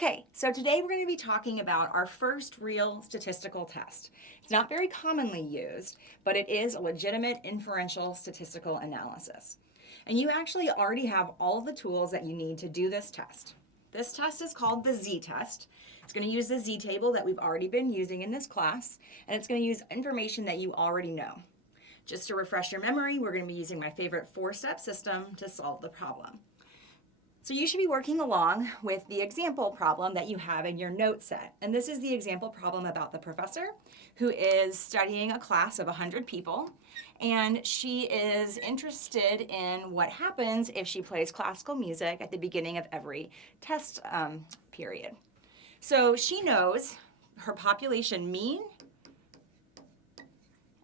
Okay, so today we're going to be talking about our first real statistical test. It's not very commonly used, but it is a legitimate inferential statistical analysis. And you actually already have all of the tools that you need to do this test. This test is called the Z-test. It's going to use the Z-table that we've already been using in this class, and it's going to use information that you already know. Just to refresh your memory, we're going to be using my favorite four-step system to solve the problem. So you should be working along with the example problem that you have in your note set. And this is the example problem about the professor who is studying a class of 100 people. And she is interested in what happens if she plays classical music at the beginning of every test period. So she knows her population mean,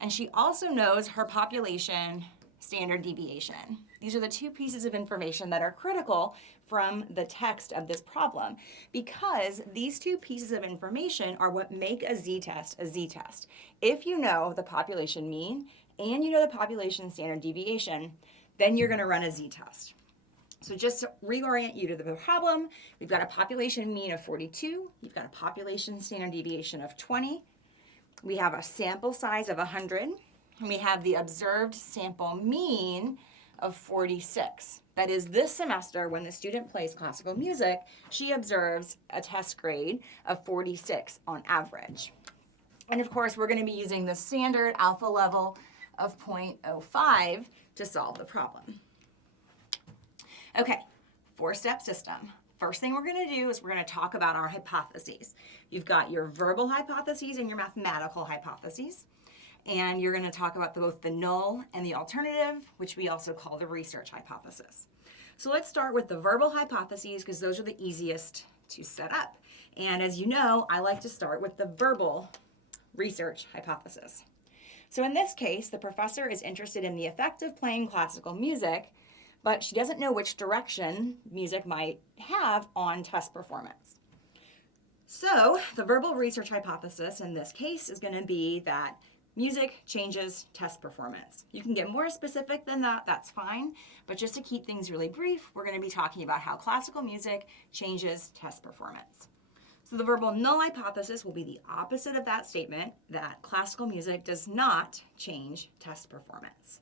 and she also knows her population standard deviation. These are the two pieces of information that are critical from the text of this problem, because these two pieces of information are what make a z-test a z-test. If you know the population mean and you know the population standard deviation, then you're going to run a z-test. So just to reorient you to the problem, we've got a population mean of 42, you've got a population standard deviation of 20, we have a sample size of 100, and we have the observed sample mean of 46. That is, this semester, when the student plays classical music, she observes a test grade of 46 on average. And of course, we're going to be using the standard alpha level of 0.05 to solve the problem. Okay, four-step system. First thing we're going to do is we're going to talk about our hypotheses. You've got your verbal hypotheses and your mathematical hypotheses. And you're going to talk about both the null and the alternative, which we also call the research hypothesis. So let's start with the verbal hypotheses, because those are the easiest to set up. And as you know, I like to start with the verbal research hypothesis. So in this case, the professor is interested in the effect of playing classical music, but she doesn't know which direction music might have on test performance. So the verbal research hypothesis in this case is going to be that music changes test performance. You can get more specific than that, that's fine, but just to keep things really brief, we're going to be talking about how classical music changes test performance. So the verbal null hypothesis will be the opposite of that statement, that classical music does not change test performance.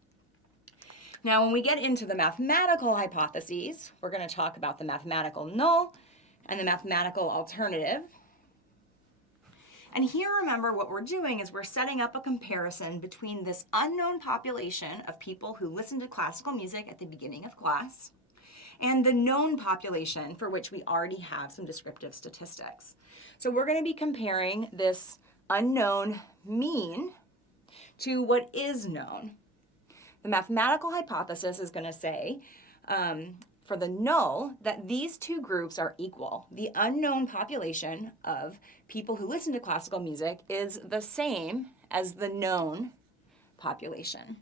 Now, when we get into the mathematical hypotheses, we're going to talk about the mathematical null and the mathematical alternative. And here, remember, what we're doing is we're setting up a comparison between this unknown population of people who listen to classical music at the beginning of class and the known population for which we already have some descriptive statistics. So we're going to be comparing this unknown mean to what is known. The mathematical hypothesis is going to say, for the null, that these two groups are equal. The unknown population of people who listen to classical music is the same as the known population.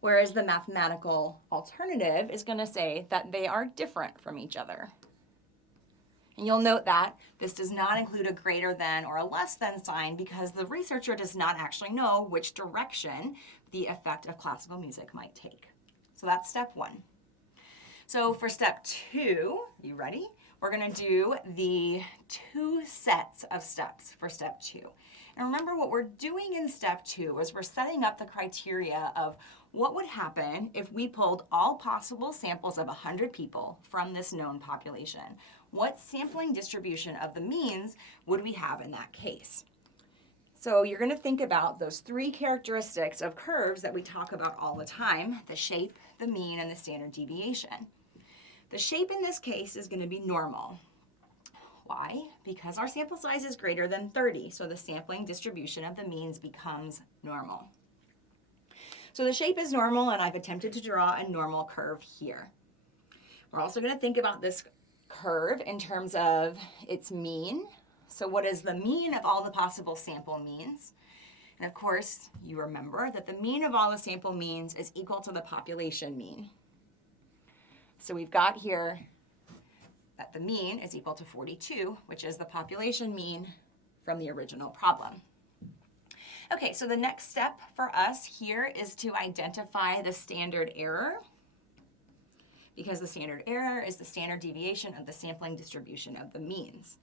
Whereas the mathematical alternative is going to say that they are different from each other. And you'll note that this does not include a greater than or a less than sign, because the researcher does not actually know which direction the effect of classical music might take. So that's step one. So for step two, you ready? We're going to do the two sets of steps for step two. And remember, what we're doing in step two is we're setting up the criteria of what would happen if we pulled all possible samples of 100 people from this known population. What sampling distribution of the means would we have in that case? So you're going to think about those three characteristics of curves that we talk about all the time: the shape, the mean, and the standard deviation. The shape in this case is going to be normal. Why? Because our sample size is greater than 30, so the sampling distribution of the means becomes normal. So the shape is normal, and I've attempted to draw a normal curve here. We're also going to think about this curve in terms of its mean. So what is the mean of all the possible sample means? And of course, you remember that the mean of all the sample means is equal to the population mean. So we've got here that the mean is equal to 42, which is the population mean from the original problem. Okay, so the next step for us here is to identify the standard error. because the standard error is the standard deviation of the sampling distribution of the means.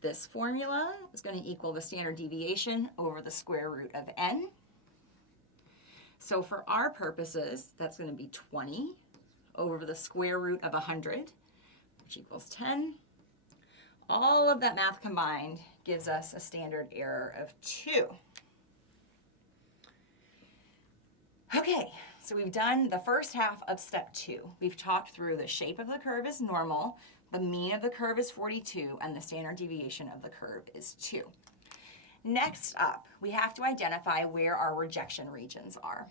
This formula is going to equal the standard deviation over the square root of n. So for our purposes, that's going to be 20 over the square root of 100, which equals 10. All of that math combined gives us a standard error of 2. Okay, so we've done the first half of step 2. We've talked through the shape of the curve is normal, the mean of the curve is 42, and the standard deviation of the curve is 2. Next up, we have to identify where our rejection regions are.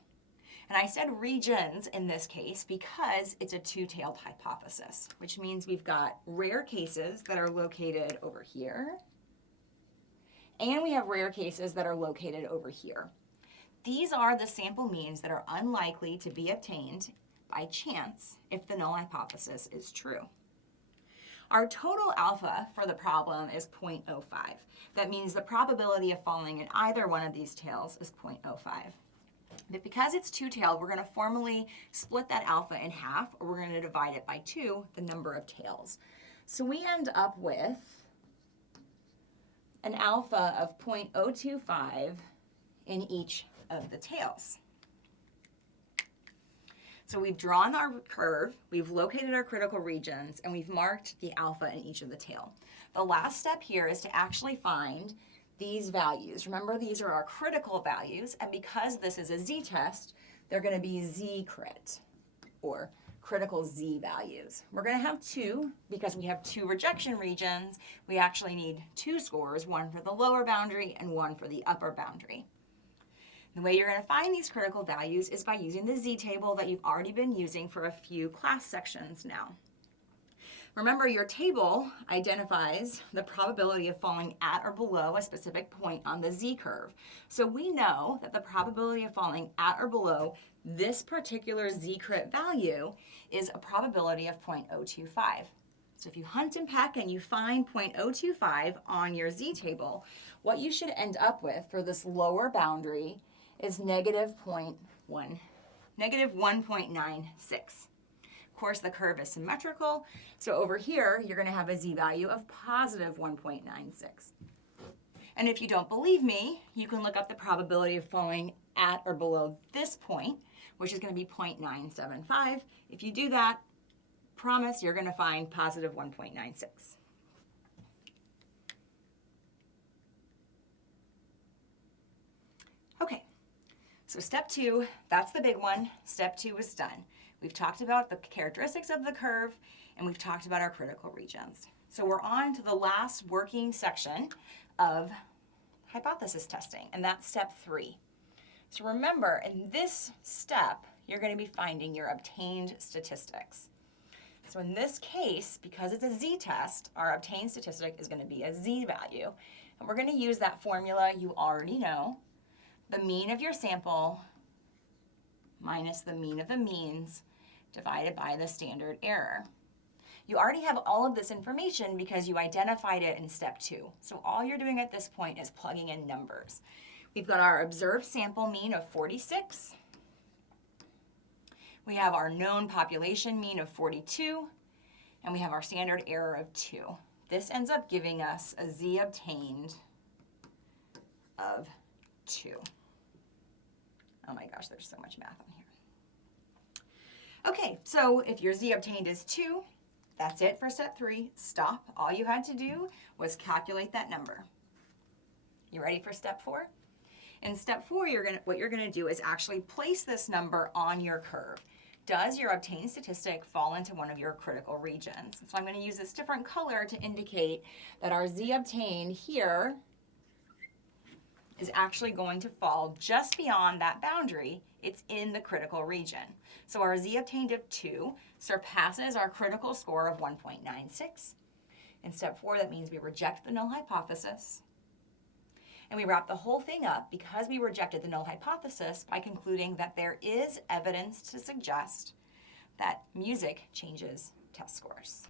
And I said regions in this case because it's a two-tailed hypothesis, which means we've got rare cases that are located over here, and we have rare cases that are located over here. These are the sample means that are unlikely to be obtained by chance if the null hypothesis is true. Our total alpha for the problem is 0.05. That means the probability of falling in either one of these tails is 0.05. But because it's two-tailed, we're going to formally split that alpha in half, or we're going to divide it by 2, the number of tails. So we end up with an alpha of 0.025 in each of the tails. So we've drawn our curve, we've located our critical regions, and we've marked the alpha in each of the tail. The last step here is to actually find these values. Remember, these are our critical values, and because this is a z-test, they're going to be z-crit, or critical z values. We're going to have 2 because we have 2 rejection regions. We actually need 2 scores, one for the lower boundary and one for the upper boundary. The way you're going to find these critical values is by using the z-table that you've already been using for a few class sections now. Remember, your table identifies the probability of falling at or below a specific point on the z-curve. So we know that the probability of falling at or below this particular z-crit value is a probability of 0.025. So if you hunt and peck and you find 0.025 on your z-table, what you should end up with for this lower boundary is negative 1.96. Of course, the curve is symmetrical, so over here, you're going to have a z-value of positive 1.96. And if you don't believe me, you can look up the probability of falling at or below this point, which is going to be 0.975. If you do that, promise you're going to find positive 1.96. Okay, so step 2, that's the big one. Step 2 is done. We've talked about the characteristics of the curve, and we've talked about our critical regions. So we're on to the last working section of hypothesis testing, and that's step 3. So remember, in this step, you're going to be finding your obtained statistics. So in this case, because it's a z-test, our obtained statistic is going to be a z-value, and we're going to use that formula you already know. The mean of your sample minus the mean of the means divided by the standard error. You already have all of this information because you identified it in step 2. So all you're doing at this point is plugging in numbers. We've got our observed sample mean of 46. We have our known population mean of 42. And we have our standard error of 2. This ends up giving us a z obtained of 2. Oh my gosh, there's so much math on here. Okay, so if your z obtained is 2, that's it for step 3. Stop. All you had to do was calculate that number. You ready for step 4? In step 4, what you're going to do is actually place this number on your curve. Does your obtained statistic fall into one of your critical regions? So I'm going to use this different color to indicate that our z obtained here is actually going to fall just beyond that boundary. It's in the critical region. So our z obtained of 2 surpasses our critical score of 1.96. In step 4, that means we reject the null hypothesis. And we wrap the whole thing up, because we rejected the null hypothesis, by concluding that there is evidence to suggest that music changes test scores.